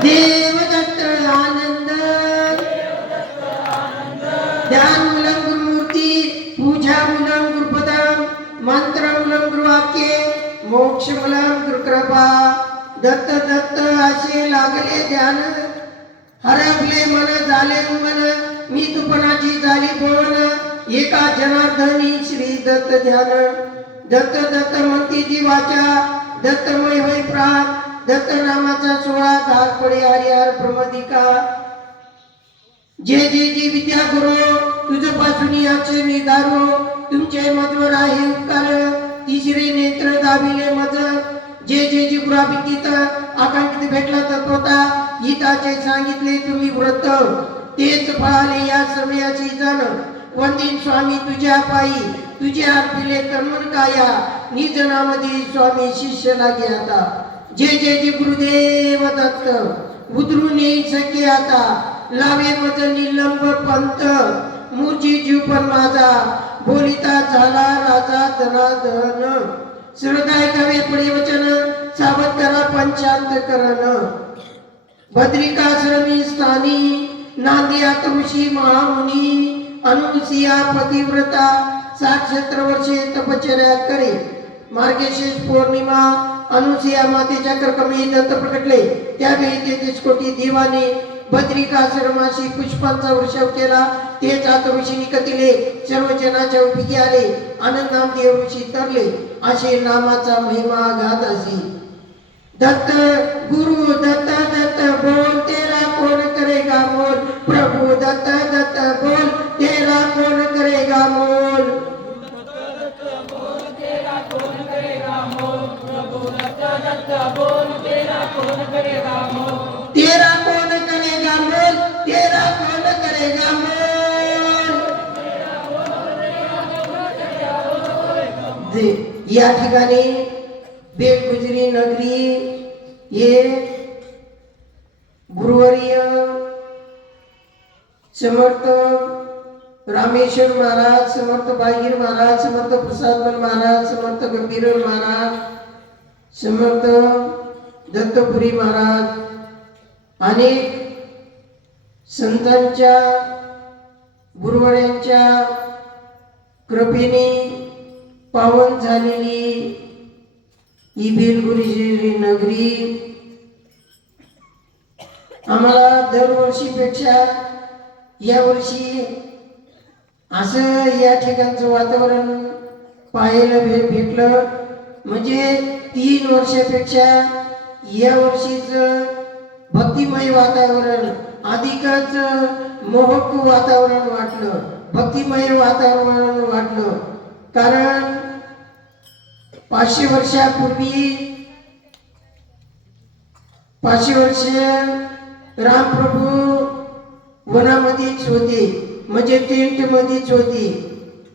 देवदत्त आनंद. ध्यान मूलं गुरुमूर्ती पूजा मूलं गुरुपदम मंत्र मूलं गुरुवाक्ये मोक्ष मूलं गुरुकृपा दत्त दत्त असे लागले ध्यान. हरपले मन झाले मन मी तुपणाची झाली बोन एका जनार्दनी श्री दत्त ध्यान. दत्त दत्त म्हणती जी दत्तमय होय प्राण. दत्तनामाचा सोळा धाक हरिहर प्रमदिका. जे जे जे विद्या गुरु तुझपासून याचे निधारो तुमचे मजवर आहे उपकार. तिसरे नेत्र दाबिले मज. जे जे जी गुराबिकीत आकांक्षित भेटला तत्वता गीताचे सांगितले तुम्ही व्रत तेच फळाले या समयाची जण वंदिन स्वामी तुझ्या पायी तुझ्या पिले तन्मन काया. निज नामधी स्वामी शिष्य लागे आता. जे जे जे गुरुदेव दत्त. उतरून येई सके आता. लावे मज निलंब पंत. मुची जीव पण माझा. बोलिता झाला राजा धनाधन श्रद्धाय कवे पुढे वचन. सावध करा पंचांत करण. भद्रिकाश्रमी स्थानी. नांदिया तुळशी महामुनी. अनुसिया पतिव्रता. सात क्षेत्र वर्षे तपचर्या करे. मार्गशीर्ष पौर्णिमा अनुसिया मातेच्या कर्कमी दत्त प्रकटले. त्यावेळी तेहतीस कोटी देवाने बद्रिकाश्रमाशी पुष्पांचा वर्षाव केला. तेच आता ऋषीने कथिले सर्व जनाच्या उपयोगी आले. आनंद नामदेव ऋषी तरले. असे नामाचा महिमा गात असे. दत्त गुरु दत्त दत्त बोल तेरा कोण करेगा मोल? प्रभू दत्त दत्त बोल तेरा कोण करेगा मोल? तेरा कौन करेगा मोल? तेरा कौन करेगा मोल? या ठिकाणी बेगुजरी नगरी हे गुरुवर्य समर्थ रामेश्वर महाराज, समर्थ बागीर महाराज, समर्थ प्रसाद महाराज, समर्थ गंभीर महाराज समर्थ दत्तपुरी महाराज अनेक संतांच्या गुरुवड्यांच्या कृपेने पावन झालेली ही बेलगुरी नगरी आम्हाला दरवर्षीपेक्षा यावर्षी असं या ठिकाणचं वातावरण पाहायला भे भेटलं. म्हणजे तीन वर्षापेक्षा या वर्षीच भक्तिमय वातावरण अधिकच मोहक वातावरण वाटलं. भक्तिमय वातावरण वाटलं. कारण पाचशे वर्षापूर्वी पाचशे वर्ष रामप्रभू वनामध्येच होते. म्हणजे टेंटमध्येच होते.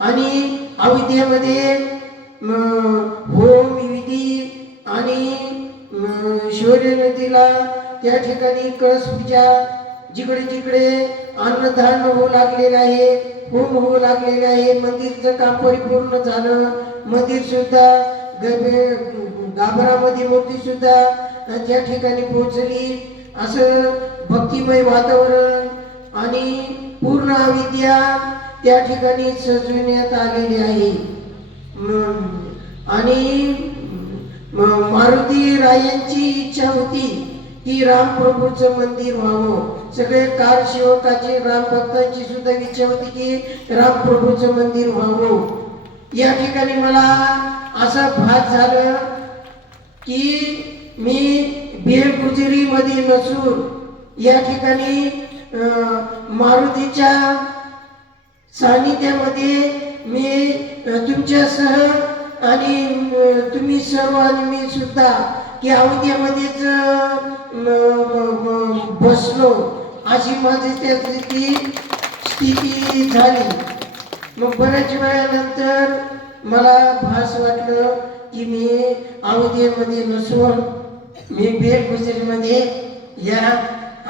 आणि अयोध्येमध्ये होम विधी आणि शौर्य नदीला त्या ठिकाणी कळस पूजा जिकडे जिकडे अन्नधान्य होऊ लागलेलं आहे होम होऊ लागलेलं आहे मंदिरचं काम परिपूर्ण झालं. मंदिर सुद्धा ग- मूर्ती सुद्धा त्या ठिकाणी पोहोचली. असं भक्तिमय वातावरण आणि पूर्ण अविद्या त्या ठिकाणी सजविण्यात आलेली आहे. आणि म- मारुती रायांची इच्छा होती की रामप्रभूचं मंदिर व्हावं. सगळे कार सेवकाची राम भक्तांची सुद्धा इच्छा होती की रामप्रभूचं मंदिर व्हावं. या ठिकाणी मला असा भास झालं की मी बेलगुजरी मध्ये नसून या ठिकाणी मारुतीच्या सानिध्यामध्ये मी तुमच्यासह आणि तुम्ही सर्व आणि मी सुद्धा की अवध्यामध्येच बसलो. अशी माझी त्यातली ती स्थिती झाली. मग बऱ्याच वेळानंतर मला भास वाटलं की मी अवधीमध्ये नसून मी बेरगुजरीमध्ये या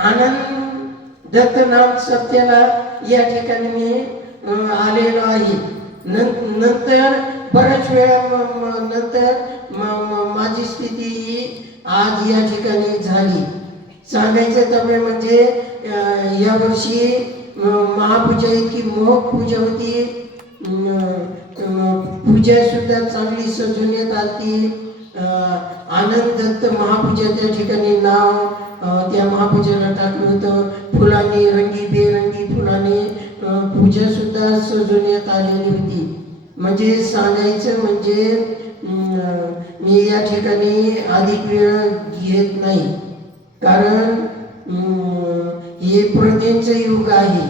आनंद दत्त नाम सत्याला या ठिकाणी मी आलेलो आहे. नंतर बऱ्याच वेळा नंतर माझी स्थिती ही आज या ठिकाणी झाली. सांगायचं तत्व म्हणजे यावर्षी महापूजा इतकी मोहक पूजा होती. पूजा सुद्धा चांगली सजवण्यात आली आनंद दत्त महापूजा त्या ठिकाणी नाव त्या महापूजेला टाकलं होतं. फुलांनी रंगी बेरंगी फुलांनी पूजा सुद्धा सजवण्यात आलेली होती. म्हणजे सांगायचं म्हणजे मी या ठिकाणी अधिक वेळ घेत नाही. कारण हे प्रथेचं युग आहे.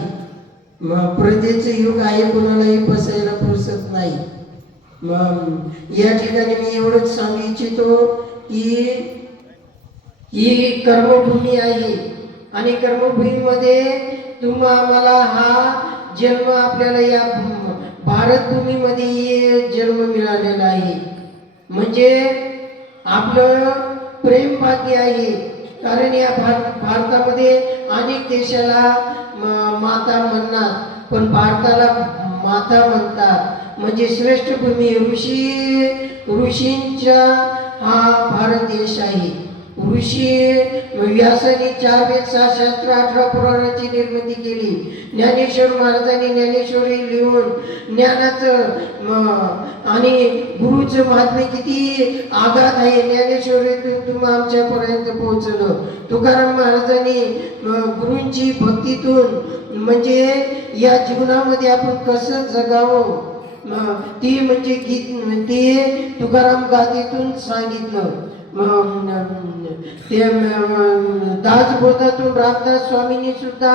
मग प्रथेचं युग आहे कोणालाही बसायला फुरसत नाही. मग या ठिकाणी मी एवढंच सांगू इच्छितो की ही कर्मभूमी आहे. आणि कर्मभूमीमध्ये तुम्हा आम्हाला हा जन्म आपल्याला या भारतभूमीमध्ये जन्म मिळालेला आहे. म्हणजे आपलं प्रेम भाग्य आहे. कारण या भारत भारतामध्ये अनेक देशाला माता म्हणणार पण भारताला माता म्हणतात. म्हणजे श्रेष्ठ भूमी ऋषी ऋषींचा हा भारत देश आहे. ऋषी व्यासाने चार वेद सहा शास्त्र अठरा पुराणाची निर्मिती केली. ज्ञानेश्वर महाराजांनी ज्ञानेश्वरी लिहून ज्ञानाचं आणि गुरुचं महात्म्य किती आघात आहे ज्ञानेश्वरीतून तुम्हा आमच्यापर्यंत पोहोचलं. तुकाराम महाराजांनी गुरूंची भक्तीतून म्हणजे या जीवनामध्ये आपण कसं जगावं? ती म्हणजे गीत ते तुकाराम गादीतून सांगितलं. ते म, दासबोधातून रामदास स्वामींनी सुद्धा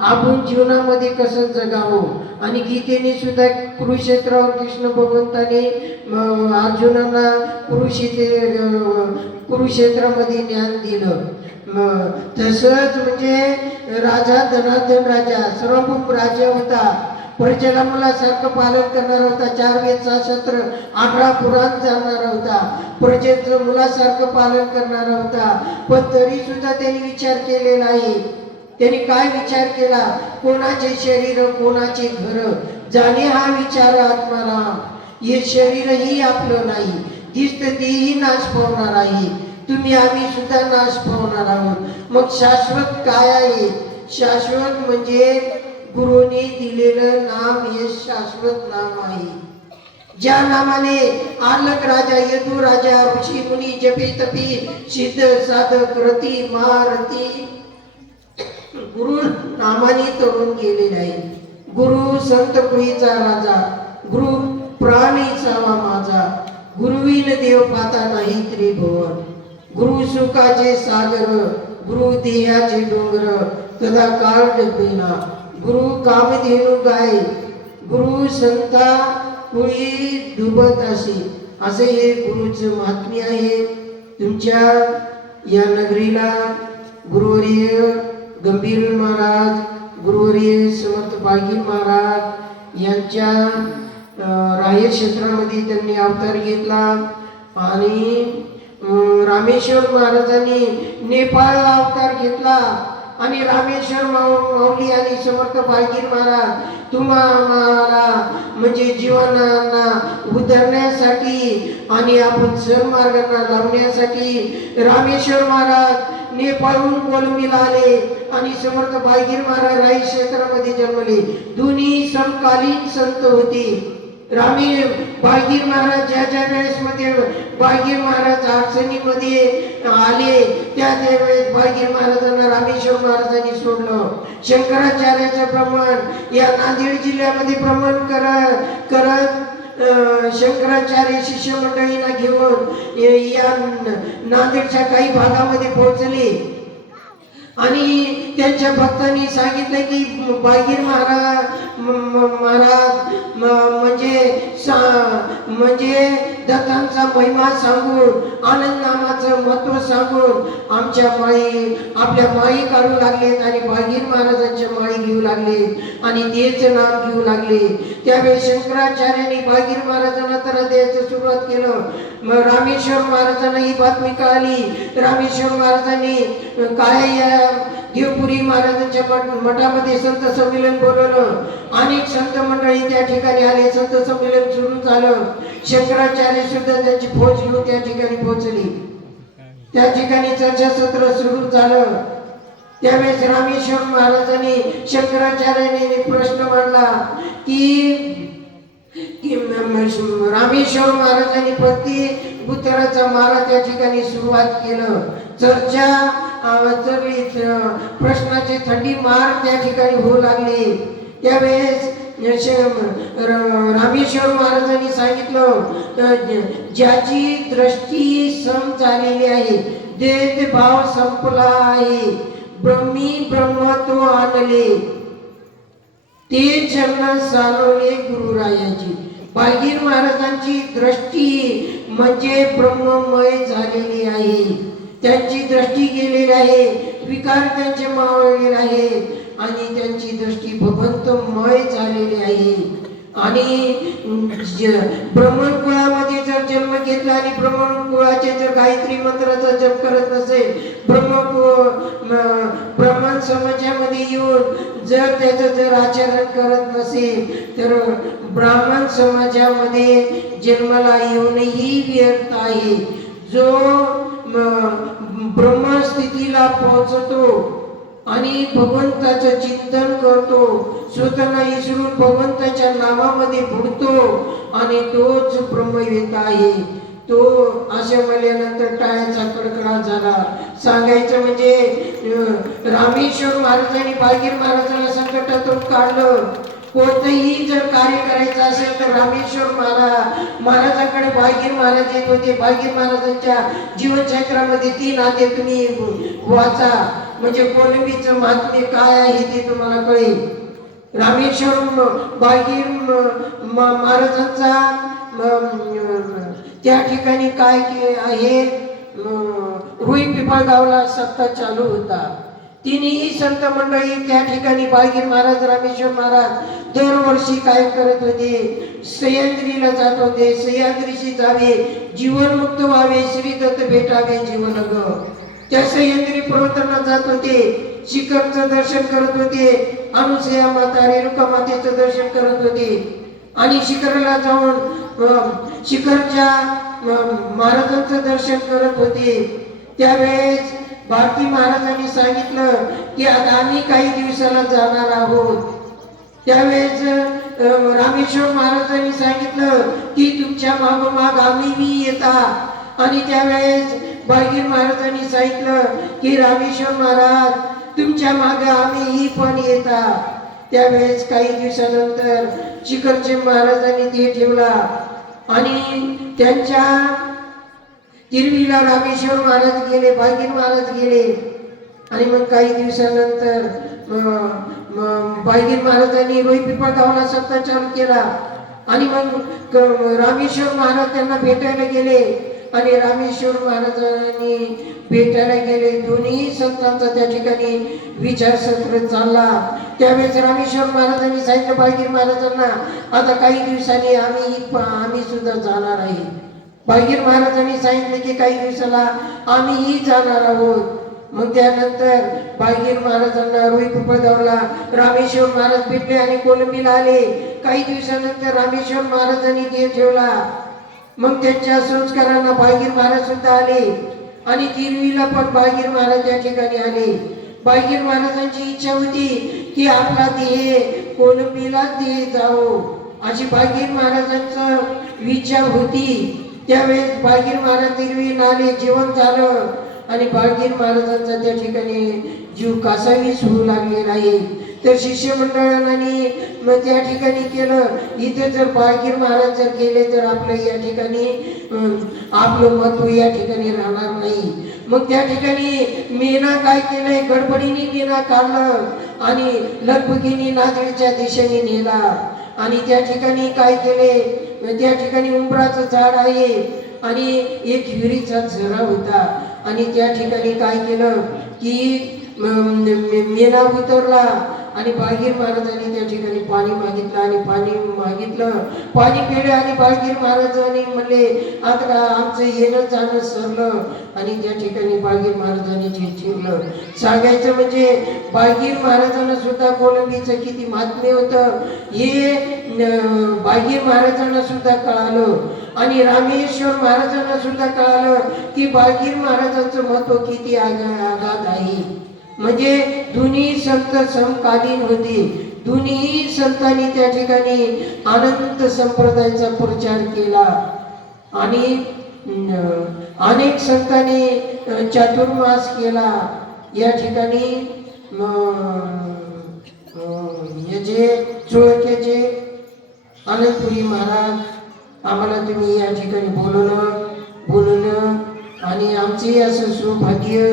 आपण जीवनामध्ये कसं जगावं? आणि गीतेने सुद्धा कुरुक्षेत्रावर कृष्ण भगवंताने अर्जुनांना कुरुक्षेत्र कुरुक्षेत्रामध्ये ज्ञान दिलं. तसंच म्हणजे राजा धनाधन राजा सर्वभूम राजा होता. प्रजेला मुलासारखं पालन करणार होता. चार वेद सत्र शस्त्र अठरा पुराण जाणणार होता. प्रजेचं मुलासारखं पालन करणार होता. पण तरी सुद्धा त्यांनी विचार केले नाही. त्यांनी काय विचार केला? कोणाचे शरीर कोणाचे घर? जाणे हा विचार आत्मारा हे शरीरही आपलं नाही. दिसत तेही नाश पावणार आहे. तुम्ही आम्ही सुद्धा नाश पावणार आहोत. मग शाश्वत काय आहे? शाश्वत म्हणजे गुरुने दिलेलं नाम हे शाश्वत नाम आहे. ज्या नामाने आलक राजा यदू राजा ऋषी मुनी जपी तपी सिद्ध साधक रती महारथी गुरु नामाने तरुण गेले नाही गुरु संत कुळीचा राजा गुरु प्राणीचा वा माझा गुरुवीन देव पाता नाही त्रिभुवन गुरु सुखाचे सागर गुरु देहाचे डोंगर कदा काळ डबेना. गुरु कामधेनू गाय गुरु संता कुळी डुबत असे. असे हे गुरुचं महात्म्य आहे. तुमच्या या नगरीला गुरुवर्य गंभीर महाराज गुरुवर्य समर्थ बागी महाराज यांच्या राहेर क्षेत्रामध्ये त्यांनी अवतार घेतला. आणि रामेश्वर महाराजांनी नेपाळला अवतार घेतला. आणि रामेश्वर माऊ- माऊली आणि समर्थ बागीर महाराज तुम्हाला म्हणजे जीवनांना उधरण्यासाठी आणि आपण सन्मार्गांना लावण्यासाठी रामेश्वर महाराज नेपाळहून कोलंबीला आले आणि समर्थ बागीर महाराज राई क्षेत्रामध्ये जन्मले. दोन्ही समकालीन संत होते. रामी बागीर महाराज ज्या ज्या वेळेस मध्ये बागीर महाराज अडचणीमध्ये आले त्या त्या वेळेस बागीर महाराजांना रामेश्वर महाराजांनी सोडलं. शंकराचार्याचं प्रमाण या नांदेड जिल्ह्यामध्ये प्रमाण कर करत अं, शंकराचार्य शिष्यमंडळींना घेऊन या नांदेडच्या काही भागामध्ये पोहोचले. आणि त्यांच्या भक्तांनी सांगितलं की बागीर महाराज महाराज म्हणजे सा- म्हणजे दत्तांचा महिमा सांगून आनंद नामाचं महत्त्व सांगून आमच्या माळी आपल्या माई काढू लागलेत आणि बागीर महाराजांच्या माळी घेऊ लागले आणि देचं नाम घेऊ लागले त्यावेळी शंकराचार्यांनी बागीर महाराजांना तर द्यायचं सुरुवात केलं. मग रामेश्वर महाराजांना ही बातमी कळाली. रामेश्वर महाराजांनी काय या देवपुरी महाराजांच्या मठामध्ये संत संमेलन बोलवलं. अनेक संत मंडळी त्या ठिकाणी आले संत संमेलन सुरू झालं. शंकराचार्य सुद्धा त्यांची फौज घेऊन त्या ठिकाणी पोहोचली. त्या ठिकाणी चर्चासत्र सुरू झालं. त्यावेळेस रामेश्वर महाराजांनी शंकराचार्याने प्रश्न मांडला की रामेश्वर महाराजांनी पती पुत्राचा मारा त्या ठिकाणी सुरुवात केलं. चर्चा अं, प्रश्नाची थंडी मार त्या ठिकाणी होऊ लागली. त्यावेळेस रामेश्वर महाराजांनी सांगितलं ज्याची दृष्टी सम झालेली आहे देत भाव संपला आहे. ब्रह्मी ब्रह्मत्व आणले. ते चरण चालवले गुरुरायाची. बालगीर महाराजांची दृष्टी म्हणजे ब्रह्ममय झालेली आहे. त्यांची दृष्टी गेलेली आहे विकार त्यांचे मावळलेले आहे आणि त्यांची दृष्टी भगवंतमय झालेली आहे. आणि ज- ब्राह्मण कुळामध्ये जर जन्म घेतला आणि ब्राह्मण कुळाचे जर गायत्री मंत्राचा जप करत नसेल ब्रह्म कु- ब्राह्मण समाजामध्ये येऊन जर त्याचं जर आचरण करत नसेल तर ब्राह्मण समाजामध्ये जन्माला येऊनही व्यर्थ आहे. जो ब्रह्मस्थितीला पोहोचतो आणि भगवंताचं चिंतन करतो. स्वतःला विसरून भगवंताच्या नावामध्ये बुडतो आणि तोच ब्रह्मवेता आहे. तो अशा म्हणल्यानंतर टाळ्याचा कडकडाट झाला. सांगायचं म्हणजे रामेश्वर महाराजांनी बागीर महाराजांना संकटातून काढलं. कोणतंही जर कार्य करायचं असेल तर रामेश्वर महाराज महाराजांकडे बागीर महाराज येत होते. बागीर महाराजांच्या जीवनचक्रामध्ये तीन आते तुम्ही वाचा. म्हणजे कोलंबीचं महात्म्य काय आहे ते तुम्हाला कळेल. रामेश्वर म- बागीर महाराजांचा त्या ठिकाणी काय आहे? रुई पिंपळगावला सत्ता चालू होता. तिन्ही संत मंडळी त्या ठिकाणी बाळगीर महाराज रामेश्वर महाराज दरवर्षी काय करत होते. सह्याद्रीला जात होते. सह्याद्रीशी जावे जीवनमुक्त व्हावे श्री दत्त भेटावे जीवन ग त्या सह्याद्री पर्वतांना जात होते. शिखरचं दर्शन करत होते. अनुसया माता रेणुका मातेचं दर्शन करत होते. आणि शिखराला जाऊन शिखरच्या महाराजांचं दर्शन करत होते. त्यावेळेस भारती महाराजांनी सांगितलं की आता आम्ही काही दिवसाला जाणार आहोत. त्यावेळेस रामेश्वर महाराजांनी सांगितलं की तुमच्या मागोमाग आम्ही मी येता. आणि त्यावेळेस बागीर महाराजांनी सांगितलं की रामेश्वर महाराज तुमच्या मागे आम्हीही पण येता. त्यावेळेस काही दिवसानंतर चिकरचे महाराजांनी ते ठेवला. आणि त्यांच्या किरवीला रामेश्वर महाराज गेले बागीर महाराज गेले. आणि मग काही दिवसानंतर म- महाराजांनी रोई पिंपळगावला सत्ता चालू केला. आणि मग रामेश्वर महाराज त्यांना भेटायला गेले. आणि रामेश्वर महाराजांनी भेटायला गेले. दोन्ही संतांचा त्या ठिकाणी विचारसत्र चालला. त्यावेळेस रामेश्वर महाराजांनी सांगितलं बागीर महाराजांना आता काही दिवसांनी आम्ही आम्ही सुद्धा जाणार आहे. बागीर महाराजांनी सांगितले की काही दिवसाला आम्हीही जाणार आहोत. मग त्यानंतर बागीर महाराजांना रोई पिंपळगावला रामेश्वर महाराज भेटले आणि कोलंबीला आले. काही दिवसानंतर रामेश्वर महाराजांनी देह ठेवला. मग त्यांच्या संस्कारांना बागीर महाराज सुद्धा आले. आणि तिरवीला पण बागीर महाराज या ठिकाणी आले. बागीर महाराजांची इच्छा होती की आपला देह कोलंबीला देह जावो. अशी बागीर महाराजांचं इच्छा होती. त्यावेळेस बाळगीर महाराज तिरवी नाले जीवन झालं. आणि बाळगीर महाराजांचा त्या ठिकाणी जीव कासावीस होऊ लागलेला आहे. तर शिष्यमंडळांनी मग त्या ठिकाणी केलं. इथे जर बाळगीर महाराज जर केले तर आपलं या ठिकाणी आपलं महत्त्व या ठिकाणी राहणार नाही. मग त्या ठिकाणी मीना काय केलंय? गडबडीने मीना काढलं आणि लगबगीने नागरीच्या दिशेने नेला. आणि त्या ठिकाणी काय केले? म्हणजे त्या ठिकाणी उंबराचं झाड आहे. आणि एक हिरीचा झरा होता. आणि त्या ठिकाणी काय केलं की म- मेना उतरला. आणि बाहेर महाराजांनी त्या ठिकाणी पाणी मागितलं आणि पाणी मागितलं पाणी पिले आणि बाळगीर महाराजांनी म्हणले आता आमचं येणं जाणं सरलं. आणि त्या ठिकाणी बाळगीर महाराजांनी चिरचिरलं सांगायचं म्हणजे बाळगीर महाराजांना सुद्धा कोलंबीचं किती महात्म्य होतं. हे बाळगीर महाराजांना सुद्धा कळालं. आणि रामेश्वर महाराजांना सुद्धा कळालं की बाळगीर महाराजांचं महत्त्व किती आघात आहे. म्हणजे दोन्ही संत समकालीन होती. दोन्ही संतांनी त्या ठिकाणी अनंत संप्रदायाचा प्रचार केला. आणि अनेक संतांनी चातुर्मास केला. या ठिकाणी याचे चोळक्याचे आनंदपुरी महाराज आम्हाला तुम्ही या ठिकाणी बोलवलं बोलवलं. आणि आमचे असं सौभाग्य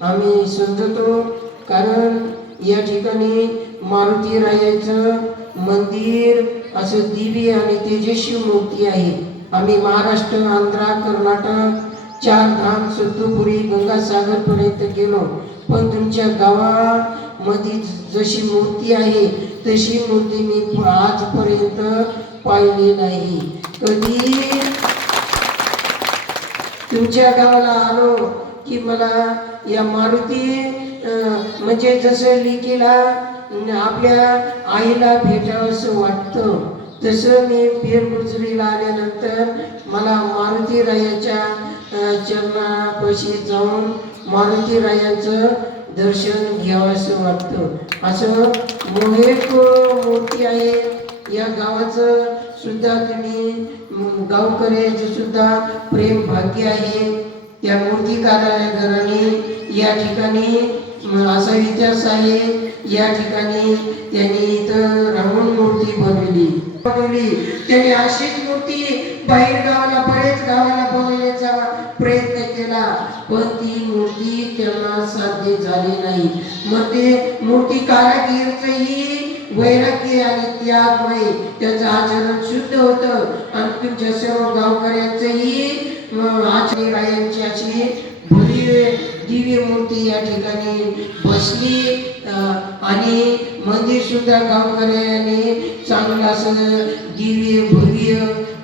आम्ही समजतो कारण या ठिकाणी मारुती रायाचं मंदिर असं दिव्य आणि तेजस्वी मूर्ती आहे. आम्ही महाराष्ट्र आंध्रा कर्नाटक चार धाम सत्तुपुरी गंगासागर पर्यंत गेलो. पण तुमच्या गावामध्ये जशी मूर्ती आहे तशी मूर्ती मी आजपर्यंत पाहिली नाही. कधी तुमच्या गावाला आलो की मला या मारुती म्हणजे जसं लिकीला आपल्या आईला भेटावंसं वाटतं तसं मी पेरगुजरीला आल्यानंतर मला मारुती रायाच्या चरणापाशी जाऊन मारुती रायांचं दर्शन घ्यावंसं वाटतं. असं मोहेक मूर्ती आहे. या गावाचं सुद्धा तुम्ही गावकऱ्याचं सुद्धा प्रेम भाग्य आहे. त्या मूर्तिकाराच्या घराने या ठिकाणी असा इतिहास आहे. या ठिकाणी त्यांनी इथं रावण मूर्ती बनवली. बनवली. त्यांनी अशीच मूर्ती बाहेर गावाला बरेच गावाला बनवण्याचा प्रयत्न केला. पण ती मूर्ती त्यांना साध्य झाली नाही. मग ते मूर्ती कारागीरचंही वैराग्य आणि त्यागमय त्याचं आचरण शुद्ध होतं. आणि तुमच्या सर्व गावकऱ्यांचंही अं, आचरण रायांची अशी दिव्य मूर्ती या ठिकाणी बसली आणि मंदिर सुद्धा गावकऱ्यांनी चांगलं असं दिव्य भव्य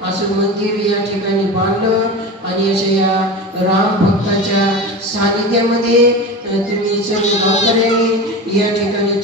असं मंदिर या ठिकाणी बांधलं. आणि अशा या राम भक्ताच्या सानिध्यामध्ये तुम्ही सर्व गावकऱ्यांनी या ठिकाणी